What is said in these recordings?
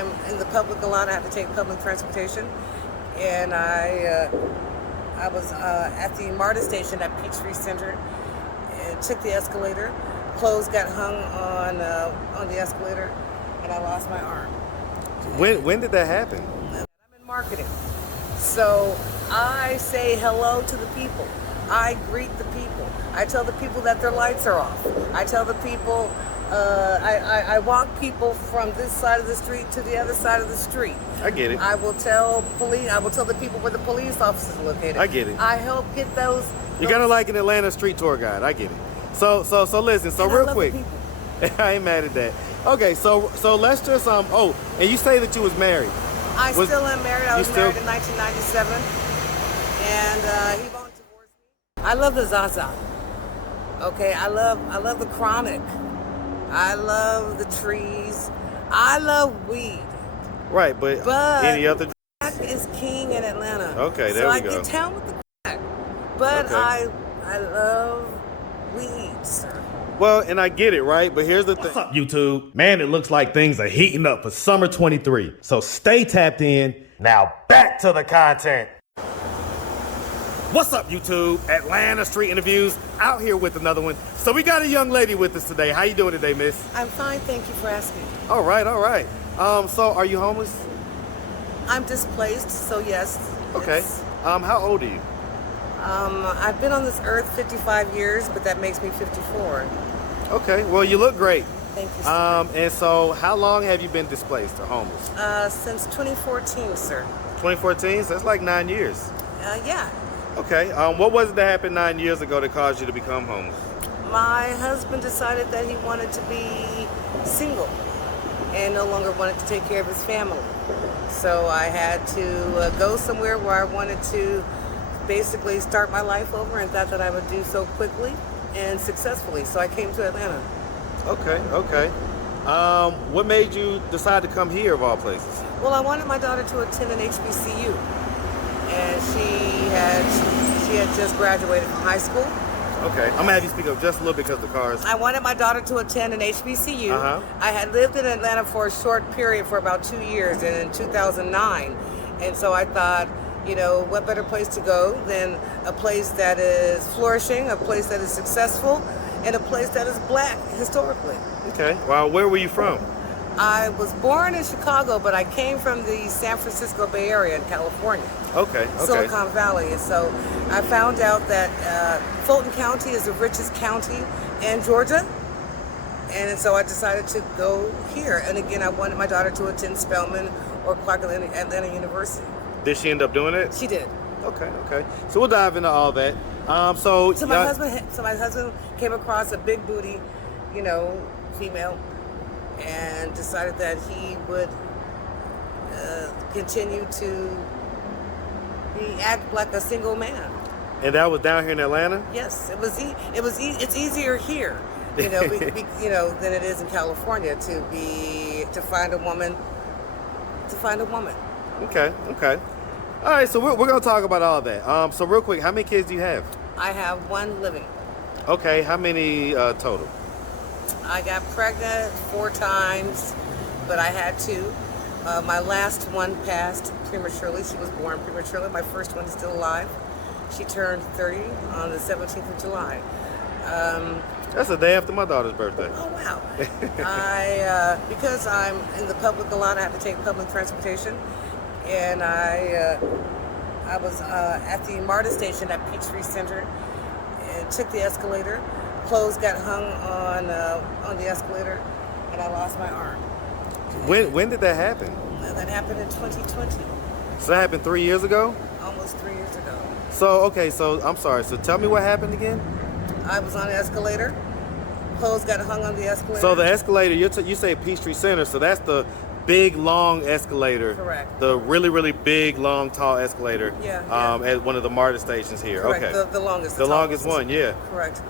I'm in the public a lot, I have to take public transportation. And I was at the MARTA station at Peachtree Center and took the escalator. Clothes got hung on the escalator, and I lost my arm. When did that happen? I'm in marketing. So I say hello to the people. I greet the people. I tell the people that their lights are off. I tell the people, I walk people from this side of the street to the other side of the street. I get it. I will tell the people where the police officers are located. I get it. I help get those. You're kind of like an Atlanta street tour guide. I get it. So listen. So real quick, I ain't mad at that. Okay, so let's just oh, and you say that you was married. I still am married. I was married in 1997, and he won't divorce me. I love the Zaza. Okay, I love the chronic. I love the trees. I love weed. Right, but any other? Crack is king in Atlanta. Okay, there we go. So I get down with the crack, but okay. I love weed, sir. Well, and I get it, right? But here's the thing. What's up, YouTube? Man, it looks like things are heating up for summer 23. So stay tapped in. Now back to the content. What's up, YouTube? Atlanta Street Interviews out here with another one. So we got a young lady with us today. How you doing today, miss? I'm fine, thank you for asking. All right. So are you homeless? I'm displaced, so yes. Okay. How old are you? I've been on this earth 55 years, but that makes me 54. Okay, well, you look great. Thank you, sir. And so how long have you been displaced or homeless? Since 2014, sir. 2014, so that's like 9 years. Yeah. Okay, what was it that happened 9 years ago that caused you to become homeless? My husband decided that he wanted to be single and no longer wanted to take care of his family. So I had to go somewhere where I wanted to basically start my life over and thought that I would do so quickly and successfully. So I came to Atlanta. Okay. What made you decide to come here of all places? Well, I wanted my daughter to attend an HBCU, and she had just graduated from high school. Okay, I'm gonna have you speak up just a little bit because the cars. I wanted my daughter to attend an HBCU. Uh-huh. I had lived in Atlanta for a short period for about 2 years, and in 2009, and so I thought, you know, what better place to go than a place that is flourishing, a place that is successful, and a place that is black historically. Okay. Well, where were you from? I was born in Chicago, but I came from the San Francisco Bay Area in California. Okay. Silicon Valley. And so I found out that Fulton County is the richest county in Georgia. And so I decided to go here. And again, I wanted my daughter to attend Spelman or Clark Atlanta University. Did she end up doing it? She did. Okay. So we'll dive into all that. So my husband came across a big booty, you know, female, and decided that he would continue to act like a single man. And that was down here in Atlanta? Yes, it's easier here, you know, than it is in California to find a woman. Okay. All right, so we're going to talk about all that. So real quick, how many kids do you have? I have one living. Okay, how many total? I got pregnant 4 times, but I had 2. My last one passed prematurely. She was born prematurely. My first one is still alive. She turned 30 on the 17th of July. That's the day after my daughter's birthday. Oh, wow. Because I'm in the public a lot, I have to take public transportation. And I was at the MARTA station at Peachtree Center and took the escalator. Clothes got hung on the escalator, and I lost my arm. When did that happen? That happened in 2020. So that happened 3 years ago? Almost 3 years ago. So I'm sorry. So tell me what happened again? I was on an escalator. Clothes got hung on the escalator. So the escalator, you say Peachtree Center, so that's the big, long escalator. Correct. The really, really big, long, tall escalator. Yeah. At one of the MARTA stations here. Correct. Okay. The longest. The longest one, yeah. Correct.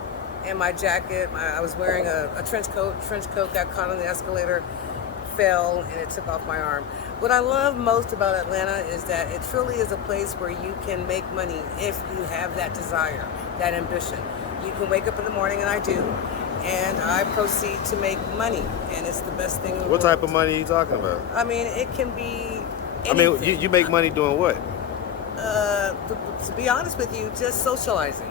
And my jacket, I was wearing a trench coat. Trench coat got caught on the escalator, fell, and it took off my arm. What I love most about Atlanta is that it truly is a place where you can make money if you have that desire, that ambition. You can wake up in the morning, and I do, and I proceed to make money, and it's the best thing in the What world. type of money are you talking about? I mean, it can be anything. I mean, you make money doing what? To be honest with you, just socializing.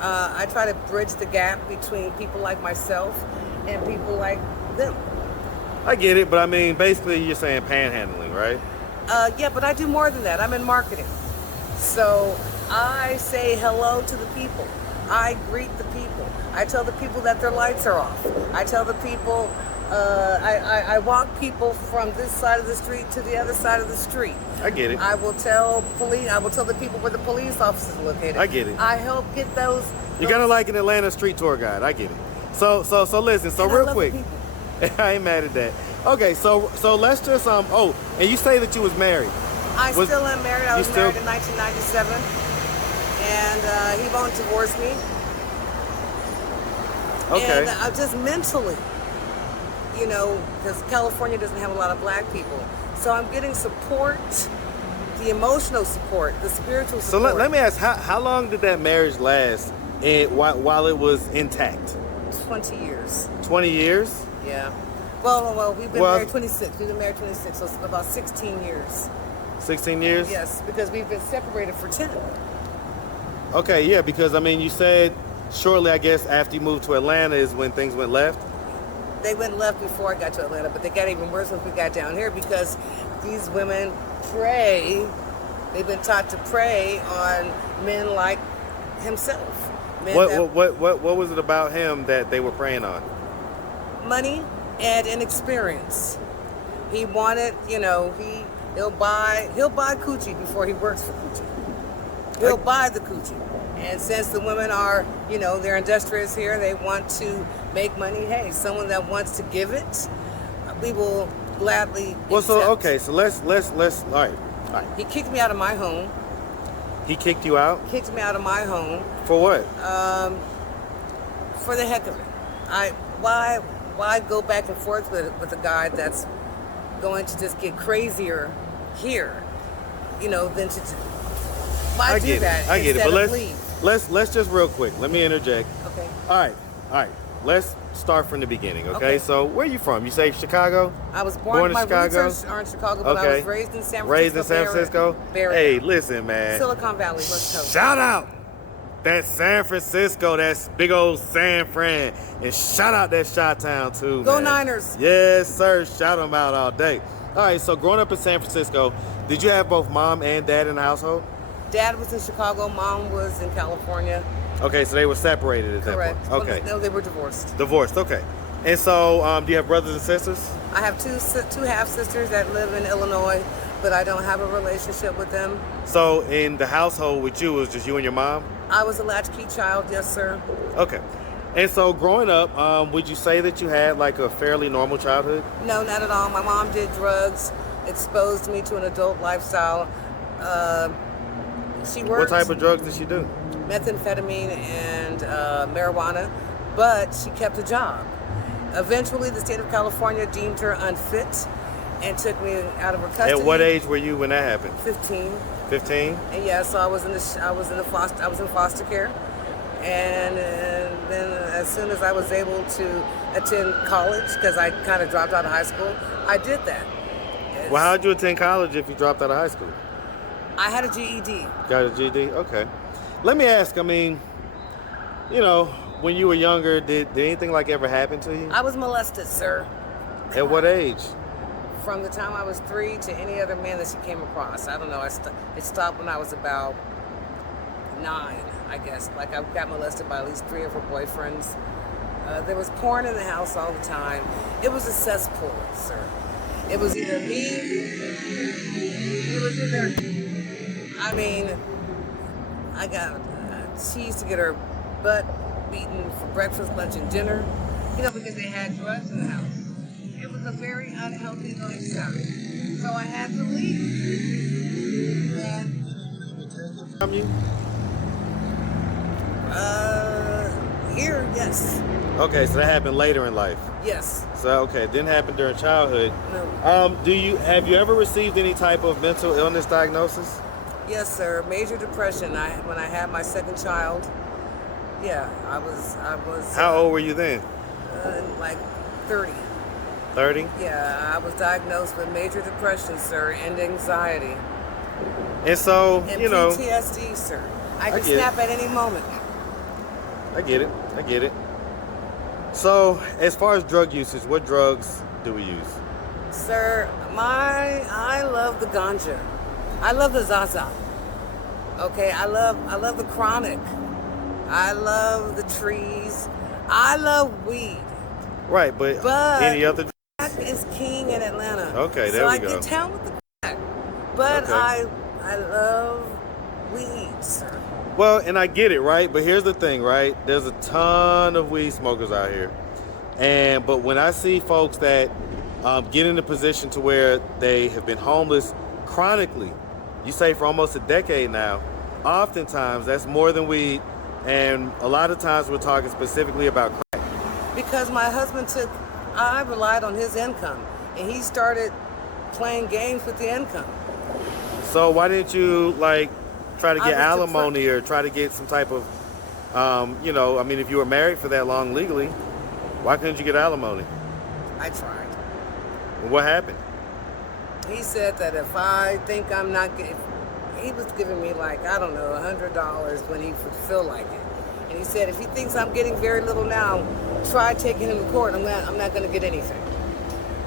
I try to bridge the gap between people like myself and people like them. I get it, but I mean, basically you're saying panhandling, right? Yeah, but I do more than that. I'm in marketing. So I say hello to the people. I greet the people. I tell the people that their lights are off. I tell the people, I walk people from this side of the street to the other side of the street. I get it. I will tell the people where the police officers are located. I get it. I help get those. You're kind of like an Atlanta street tour guide. I get it. So listen. So And I real love quick, the people. I ain't mad at that. Okay, so let's just Oh, and you say that you was married. I still am married. I was still- married in 1997, and he won't divorce me. Okay. And just mentally, you know, because California doesn't have a lot of black people, so I'm getting support, the emotional support, the spiritual So support. let me ask, how long did that marriage last? And while it was intact, 20 years. 20 years. Yeah. Well, we've been Well- married 26. We've been married 26, so it's about 16 years. 16 years. Yes, because we've been separated for 10. Okay, yeah, because I mean, you said shortly, I guess, after you moved to Atlanta is when things went left. They went left before I got to Atlanta, but they got even worse once we got down here because these women prey. They've been taught to prey on men like himself. Men that- What was it about him that they were preying on? money and inexperience. He wanted, you know, he'll buy coochie before he works for coochie. He'll buy the coochie. And since the women are, you know, they're industrious here, they want to make money. Hey, someone that wants to give it, we will gladly Well, so accept. okay, so let's all right. He kicked me out of my home. He kicked you out Kicked me out of my home for what? for the heck of it. Why go back and forth with a guy that's going to just get crazier here, you know, than to why I do get that it. I get it. instead But of leave? let's just real quick. Let me interject. Okay. All right. Let's start from the beginning. Okay. Okay. So where are you from? You say Chicago? I was born in my Chicago. roots are in Chicago, but I Okay. was raised in San Francisco. Raised in San Francisco. Barry. Hey, listen, man. Silicon Valley, West Coast. Shout out that San Francisco, that's big old San Fran, and shout out that Chi-Town too, Go man. Niners. Yes, sir. Shout them out all day. All right. So growing up in San Francisco, did you have both mom and dad in the household? Dad was in Chicago. Mom was in California. Okay, so they were separated at Correct. that point. Okay. Well, no, they were divorced. Divorced. Okay. And so, do you have brothers and sisters? I have two half sisters that live in Illinois, but I don't have a relationship with them. So in the household with you, it was just you and your mom? I was a latchkey child, yes, sir. Okay. And so growing up, would you say that you had like a fairly normal childhood? No, not at all. My mom did drugs, exposed me to an adult lifestyle. She worked What type of drugs did she do? methamphetamine and marijuana, but she kept a job. Eventually, the state of California deemed her unfit and took me out of her custody. At what age were you when that happened? 15. 15? And yeah, so I was in foster care, and then as soon as I was able to attend college, because I kind of dropped out of high school, I did that. Well, how'd you attend college if you dropped out of high school? I had a GED. Got a GED? Okay. Let me ask, I mean, you know, when you were younger, did anything like ever happen to you? I was molested, sir, At what age? from the time I was 3 to any other man that she came across. I don't know. It stopped when I was about 9, I guess. Like I got molested by at least 3 of her boyfriends. There was porn in the house all the time. It was a cesspool, sir. It was either me. It was either. I mean, I got. She used to get her butt beaten for breakfast, lunch, and dinner. You know, because they had drugs in the house. It was a very unhealthy lifestyle. So I had to leave. And, From you? here, yes. Okay, so that happened later in life. Yes. So okay, it didn't happen during childhood. No. Have you ever received any type of mental illness diagnosis? Yes, sir. Major depression. When I had my second child. Yeah, I was. How old were you then? like 30. 30? Yeah, I was diagnosed with major depression, sir, and anxiety. And so, And you know. PTSD, sir. I can get it. snap at any moment. I get it. So, as far as drug usage, what drugs do we use? Sir, I love the ganja. I love the Zaza. Okay, I love the chronic. I love the trees. I love weed. Right, but any other? Crack is king in Atlanta. Okay, there so we I go. get down with the crack. But Okay. I love weed, sir. Well, and I get it, right? But here's the thing, right? There's a ton of weed smokers out here. But when I see folks that get in a position to where they have been homeless chronically, you say for almost a decade now, oftentimes that's more than weed. And a lot of times we're talking specifically about crack. Because my husband I relied on his income. And he started playing games with the income. So why didn't you try to get I was alimony or try to get some type of, I mean, if you were married for that long legally, why couldn't you get alimony? I tried. What happened? He said that if I think I'm not getting, he was giving me $100 when he would feel like it. And he said, if he thinks I'm getting very little now, try taking him to court. I'm not going to get anything.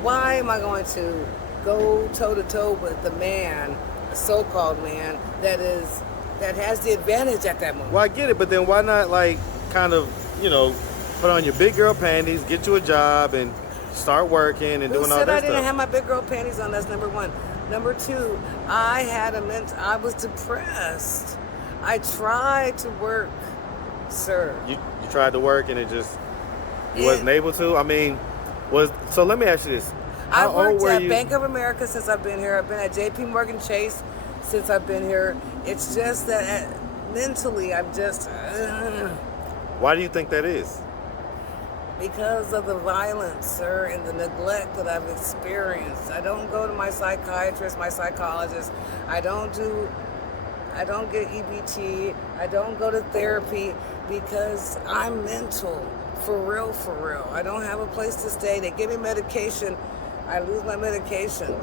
Why am I going to go toe to toe with the man, a so-called man, that has the advantage at that moment? Well, I get it, but then why not put on your big girl panties, get you a job, and start working and doing all that stuff? I didn't have my big girl panties on? That's number one. Number two, I was depressed. I tried to work, sir. You tried to work and you wasn't able to? I mean, so let me ask you this. I worked at Bank of America since I've been here. I've been at JP Morgan Chase since I've been here. It's just that mentally I'm just... Why do you think that is? Because of the violence, sir, and the neglect that I've experienced. I don't go to my psychiatrist, my psychologist. I don't get EBT. I don't go to therapy because I'm mental. For real. I don't have a place to stay. They give me medication. I lose my medication.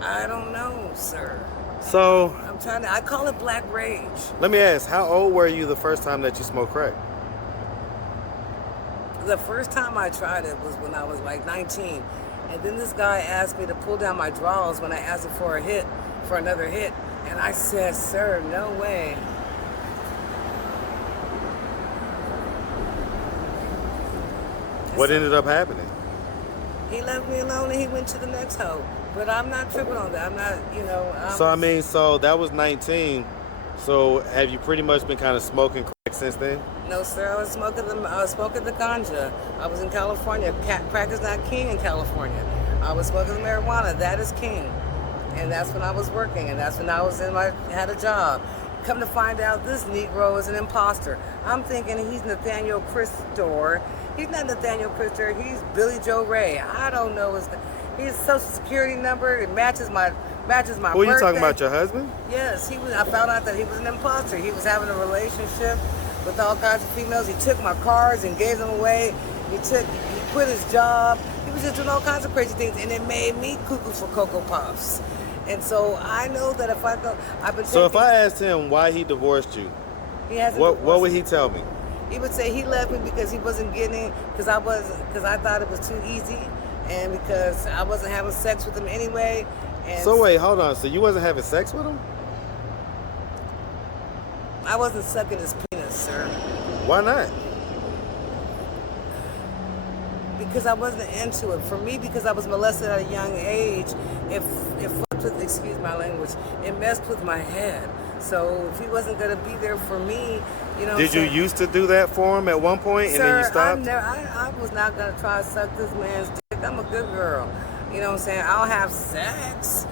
I don't know, sir. So I call it black rage. Let me ask, how old were you the first time that you smoked crack? The first time I tried it was when I was 19. And then this guy asked me to pull down my drawers when I asked him for another hit. And I said, sir, no way. What ended up happening? He left me alone and he went to the next hoe. But I'm not tripping on that. I'm not, So that was 19. So have you pretty much been kind of smoking crack since then? No, sir. I was smoking the ganja. I was in California. Crack is not king in California. I was smoking the marijuana. That is king. And that's when I was working. And that's when I had a job. Come to find out, this Negro is an imposter. I'm thinking he's Nathaniel Christor. He's not Nathaniel Christor. He's Billy Joe Ray. I don't know his social security number. It matches my birthday. Who are you talking about, your husband? Yes, I found out that he was an imposter. He was having a relationship with all kinds of females. He took my cars and gave them away. He quit his job. He was just doing all kinds of crazy things, and it made me cuckoo for Cocoa Puffs. And so I know that if I go, So if I asked him why he divorced you, what would he tell me? He would say he left me because he wasn't getting, because I thought it was too easy, and because I wasn't having sex with him anyway. And so wait, hold on. So you wasn't having sex with him? I wasn't sucking his penis, sir. Why not? Because I wasn't into it. For me, because I was molested at a young age, it fucked with, excuse my language, it messed with my head. So if he wasn't going to be there for me, Did you used to do that for him at one point, and then you stopped? I was not going to try to suck this man's dick. I'm a good girl. You know what I'm saying? I'll have sex.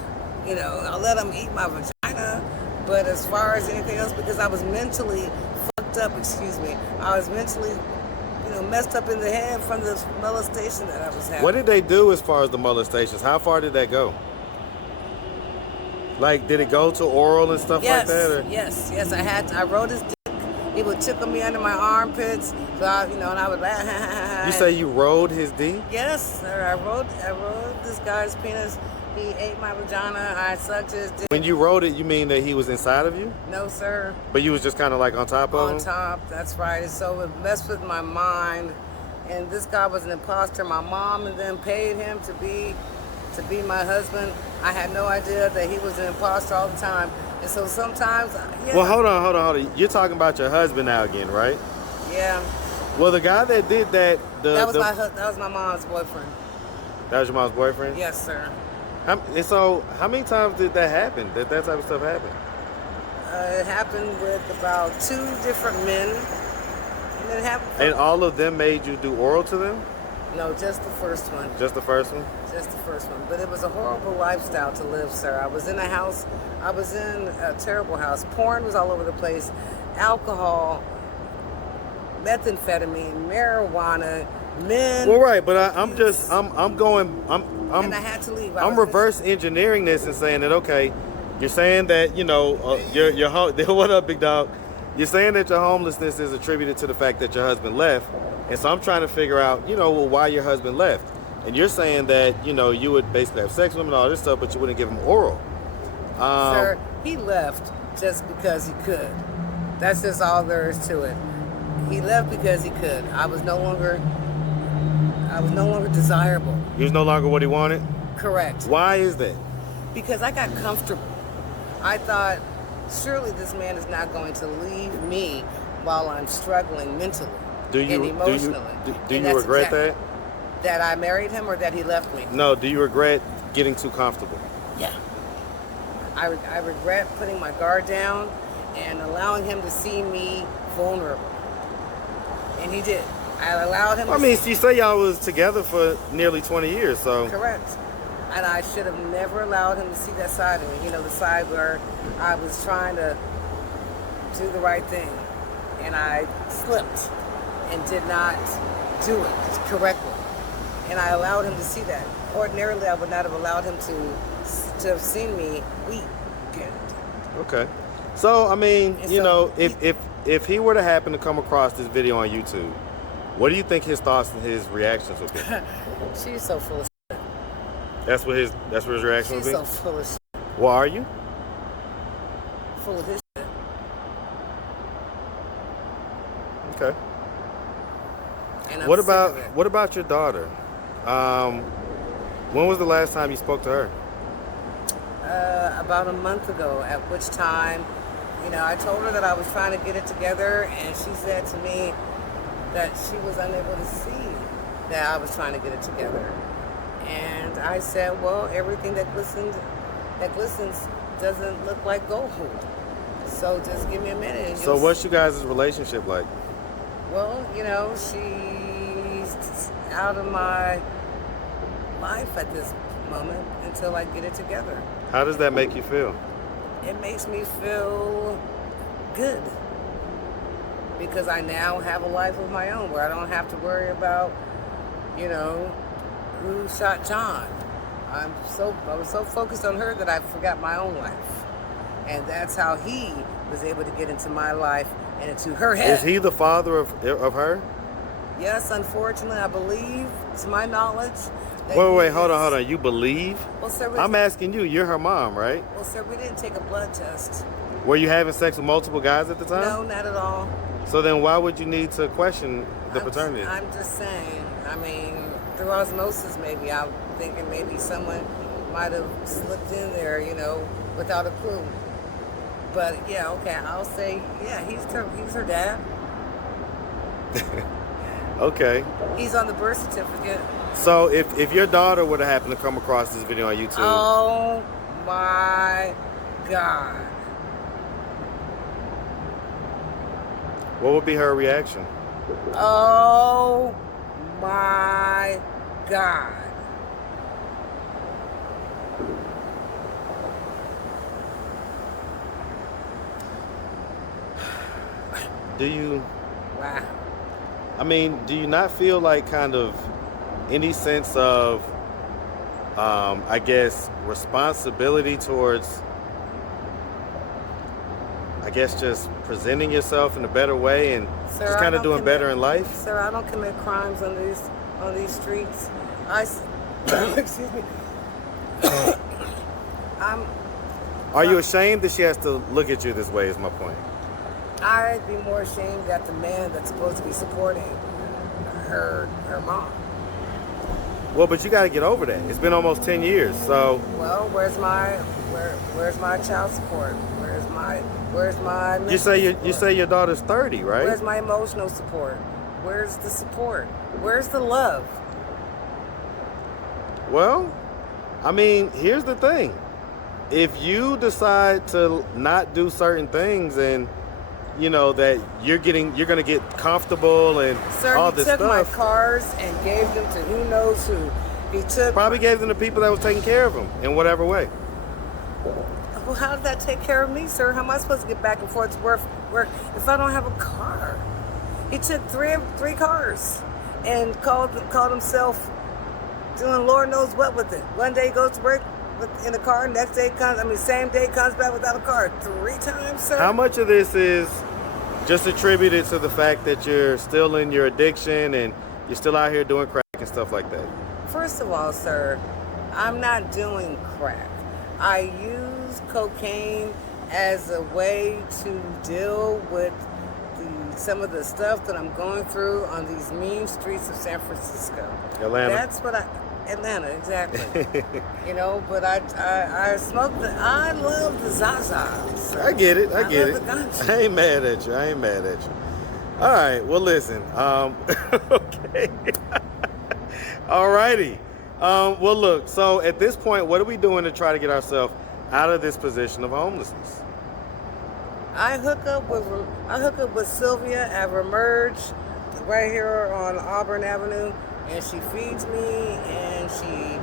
I'll let him eat my vagina. But as far as anything else, because I was mentally fucked up, I was mentally, messed up in the head from the molestation that I was having. What did they do as far as the molestations? How far did that go? Did it go to oral and stuff like that? Or? Yes. I rode his dick He would tickle me under my armpits, so and I would laugh. You say you rode his D? Yes, sir. I rode this guy's penis. He ate my vagina. I sucked his dick. When you rode it, you mean that he was inside of you? No, sir. But you was just kind of like on top of him? On top, that's right. So it messed with my mind. And this guy was an imposter. My mom and them paid him to be my husband. I had no idea that he was an imposter all the time. And so sometimes, yeah. Well, hold on. You're talking about your husband now again, right? Yeah. Well, the guy that did that, that was my mom's boyfriend. That was your mom's boyfriend? Yes, sir. And so, how many times did that happen? That type of stuff happen? It happened with about 2 different men. And it happened. And all of them made you do oral to them? No, just the first one. Just the first one? Just the first one. But it was a horrible lifestyle to live, sir. I was in a house. I was in a terrible house. Porn was all over the place. Alcohol, methamphetamine, marijuana, men. Well, right, but I'm and I had to leave. I'm reverse engineering this and saying that, okay, you're saying that, what up, big dog? You're saying that your homelessness is attributed to the fact that your husband left. And so I'm trying to figure out, why your husband left. And you're saying that, you would basically have sex with him and all this stuff, but you wouldn't give him oral. Sir, he left just because he could. That's just all there is to it. He left because he could. I was no longer desirable. He was no longer what he wanted? Correct. Why is that? Because I got comfortable. I thought, surely this man is not going to leave me while I'm struggling mentally and emotionally. Do you regret that? That I married him or that he left me? No, do you regret getting too comfortable? Yeah. I regret putting my guard down and allowing him to see me vulnerable. And he did. I allowed him you say y'all was together for nearly 20 years, so. Correct. And I should have never allowed him to see that side of me. The side where I was trying to do the right thing. And I slipped and did not do it correctly. And I allowed him to see that. Ordinarily, I would not have allowed him to have seen me weak. Okay. So, if he were to happen to come across this video on YouTube, what do you think his thoughts and his reactions would be? She's so full of shit. That's what his reaction would be? She's so full of shit. Well, are you? Full of his shit. Okay. And I'm What sick of it. about your daughter? When was the last time you spoke to her? About a month ago, at which time, I told her that I was trying to get it together, and she said to me that she was unable to see that I was trying to get it together. And I said, well, everything that glistens doesn't look like gold. So just give me a minute. So what's you guys' relationship like? Well, she's out of my life at this moment until I get it together. How does that make you feel? It makes me feel good because I now have a life of my own where I don't have to worry about, who shot John. I was so focused on her that I forgot my own life. And that's how he was able to get into my life and into her head. Is he the father of her? Yes, unfortunately, I believe, to my knowledge. Wait, hold on. You believe? Well, sir, I'm asking you. You're her mom, right? Well, sir, we didn't take a blood test. Were you having sex with multiple guys at the time? No, not at all. So then why would you need to question the paternity? I'm just saying. Through osmosis, maybe. I'm thinking maybe someone might have slipped in there, without a clue. But yeah, okay, I'll say, yeah, he's her dad. Okay. He's on the birth certificate. So if your daughter would have happened to come across this video on YouTube. Oh my God. What would be her reaction? Oh my God. Do you? Wow. Do you not feel like kind of any sense of, responsibility towards I guess just presenting yourself in a better way and Sir, just I kind of don't doing commit- better in life? Sir, I don't commit crimes on these streets. Excuse me. Are you ashamed that she has to look at you this way is my point. I'd be more ashamed that the man that's supposed to be supporting her mom. Well, but you got to get over that. It's been almost 10 years, so... Well, where's my child support? Where's my You say your daughter's 30, right? Where's my emotional support? Where's the support? Where's the love? Well, I mean, here's the thing. If you decide to not do certain things and you know that you're going to get comfortable and Sir, all he this took my stuff, cars and gave them to who knows who. He took probably gave them to people that was taking care of them in whatever way. Well, how did that take care of me, sir? How am I supposed to get back and forth to work if I don't have a car? He took three cars and called himself doing Lord knows what with it. One day he goes to work in a car, next day same day comes back without a car. 3 times, sir. How much of this is just attributed to the fact that you're still in your addiction and you're still out here doing crack and stuff like that? First of all, sir, I'm not doing crack. I use cocaine as a way to deal with some of the stuff that I'm going through on these mean streets of San Francisco. Atlanta. That's what Atlanta, exactly. You know, but I smoke I love the Zaza. Sir. I get it. I get love it. the ganja. I ain't mad at you. All right. Well, listen. Okay. All righty. Well, look. So at this point, what are we doing to try to get ourselves out of this position of homelessness? I hook up with Sylvia at Remerge right here on Auburn Avenue, and she feeds me and she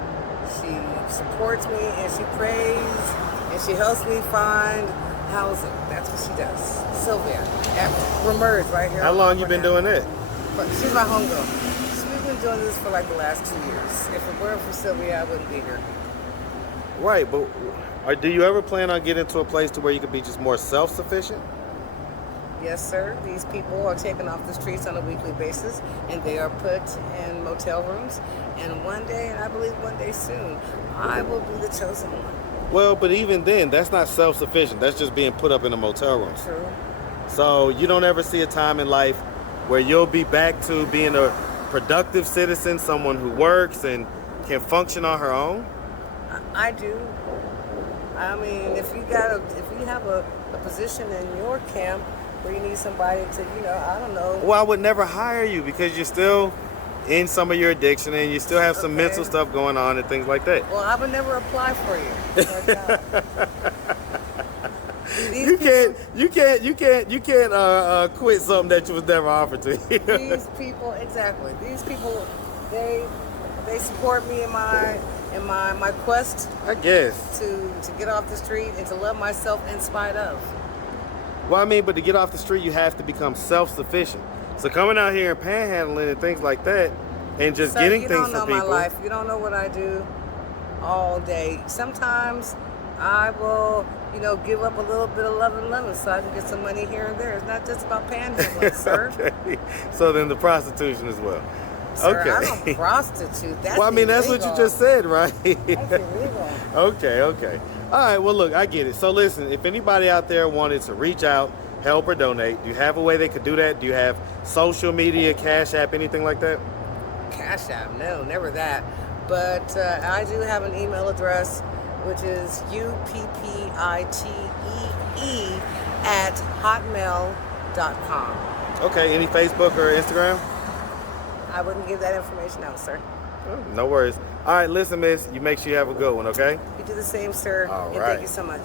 supports me and she prays and she helps me find housing. That's what she does. Sylvia at Remerge right here. How long you been doing that? She's my homegirl. We've been doing this for like the last 2 years. If it weren't for Sylvia, I wouldn't be here. Right, but do you ever plan on getting to a place to where you could be just more self-sufficient? Yes, sir. These people are taken off the streets on a weekly basis, and they are put in motel rooms. And one day, and I believe one day soon, I will be the chosen one. Well, but even then, that's not self-sufficient. That's just being put up in a motel room. True. So you don't ever see a time in life where you'll be back to being a productive citizen, someone who works and can function on her own? I do. I mean, if you have a position in your camp where you need somebody to, I don't know. Well, I would never hire you because you're still in some of your addiction and you still have some mental stuff going on and things like that. Well, I would never apply for you. For a job. You can't quit something that you was never offered to you. These people, exactly. These people, they support me in my quest. I guess to get off the street and to love myself in spite of. Well, I mean, but to get off the street, you have to become self-sufficient. So coming out here and panhandling and things like that, and just getting things from people. You don't know my life. You don't know what I do all day. Sometimes I will, give up a little bit of love and lemon so I can get some money here and there. It's not just about panhandling, sir. Okay. So then the prostitution as well. Sir, Okay. I don't prostitute. That's well, I mean, that's what you just said, right? That's illegal. Okay. All right, well, look, I get it. So listen, if anybody out there wanted to reach out, help or donate, do you have a way they could do that? Do you have social media, Cash App, anything like that? Cash App, no, never that. But I do have an email address, which is uppitee@hotmail.com. Okay, any Facebook or Instagram? I wouldn't give that information out, sir. No worries. All right, listen, miss, you make sure you have a good one, okay? You do the same, sir. All and right. thank you so much.